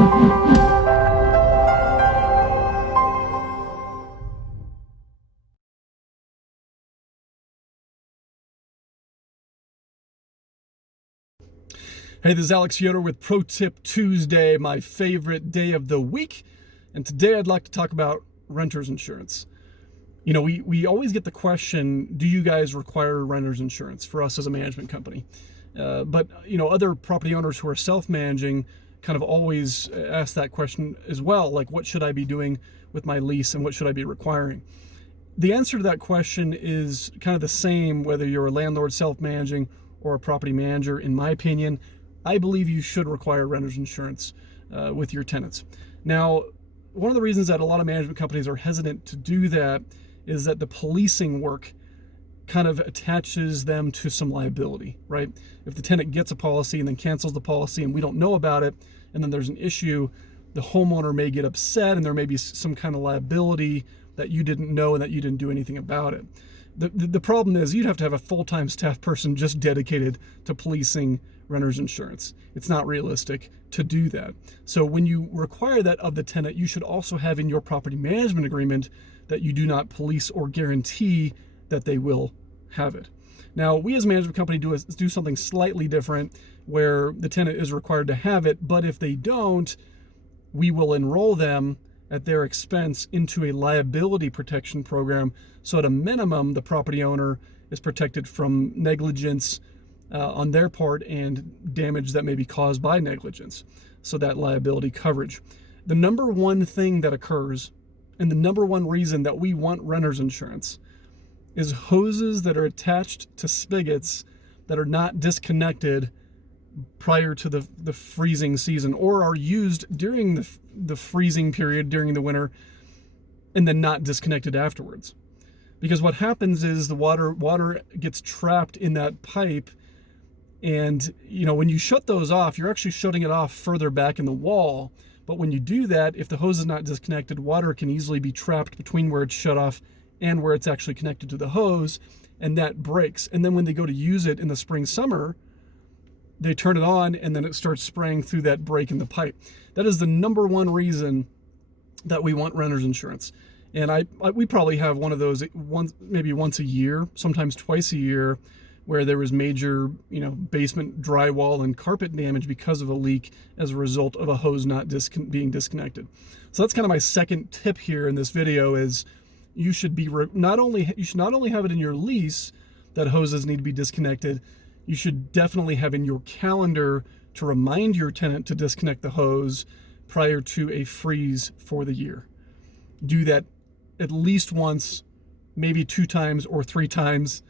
Hey, this is Alex Yoder with Pro Tip Tuesday, my favorite day of the week. And today I'd like to talk about renter's insurance. You know, we always get the question, do you guys require renter's insurance for us as a management company? But, you know, other property owners who are self-managing kind of always ask that question as well, like what should I be doing with my lease and what should I be requiring? The answer to that question is kind of the same whether you're a landlord self-managing or a property manager. In my opinion, I believe you should require renter's insurance with your tenants. Now, one of the reasons that a lot of management companies are hesitant to do that is that the policing work kind of attaches them to some liability, right? If the tenant gets a policy and then cancels the policy and we don't know about it, and then there's an issue, the homeowner may get upset and there may be some kind of liability that you didn't know and that you didn't do anything about it. The problem is you'd have to have a full-time staff person just dedicated to policing renter's insurance. It's not realistic to do that. So when you require that of the tenant, you should also have in your property management agreement that you do not police or guarantee that they will have it. Now, we as a management company do something slightly different where the tenant is required to have it, but if they don't, we will enroll them at their expense into a liability protection program. So at a minimum, the property owner is protected from negligence on their part and damage that may be caused by negligence. So that liability coverage. The number one thing that occurs and the number one reason that we want renter's insurance is hoses that are attached to spigots that are not disconnected prior to the freezing season or are used during the freezing period during the winter and then not disconnected afterwards. Because what happens is the water gets trapped in that pipe, and you know, when you shut those off, you're actually shutting it off further back in the wall. But when you do that, if the hose is not disconnected, water can easily be trapped between where it's shut off and where it's actually connected to the hose, and that breaks. And then when they go to use it in the spring, summer, they turn it on and then it starts spraying through that break in the pipe. That is the number one reason that we want renter's insurance. And we probably have one of those maybe once a year, sometimes twice a year, where there was major, you know, basement drywall and carpet damage because of a leak as a result of a hose not being disconnected. So that's kind of my second tip here in this video is you should not only have it in your lease that hoses need to be disconnected, you should definitely have in your calendar to remind your tenant to disconnect the hose prior to a freeze for the year. Do that at least once, maybe 2 times or 3 times.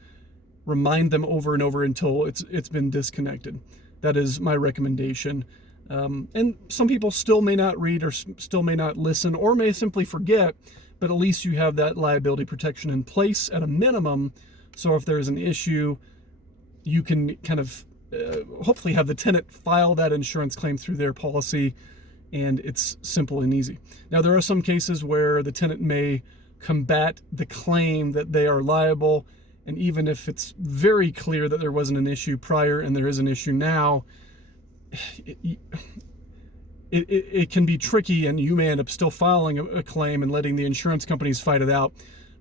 Remind them over and over until it's been disconnected. That is my recommendation. And some people still may not read or still may not listen or may simply forget, but at least you have that liability protection in place at a minimum. So if there's an issue, you can kind of hopefully have the tenant file that insurance claim through their policy, and it's simple and easy. Now, there are some cases where the tenant may combat the claim that they are liable, and even if it's very clear that there wasn't an issue prior and there is an issue now, it can be tricky, and you may end up still filing a claim and letting the insurance companies fight it out.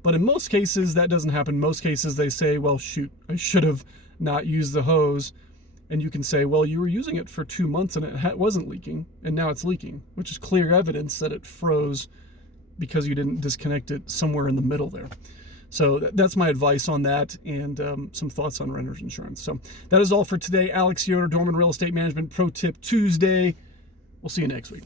But in most cases, that doesn't happen. In most cases, they say, well, shoot, I should have not used the hose. And you can say, well, you were using it for 2 months and it wasn't leaking, and now it's leaking, which is clear evidence that it froze because you didn't disconnect it somewhere in the middle there. So that's my advice on that, and some thoughts on renter's insurance. So that is all for today. Alex Yoder, Dorman Real Estate Management Pro Tip Tuesday. We'll see you next week.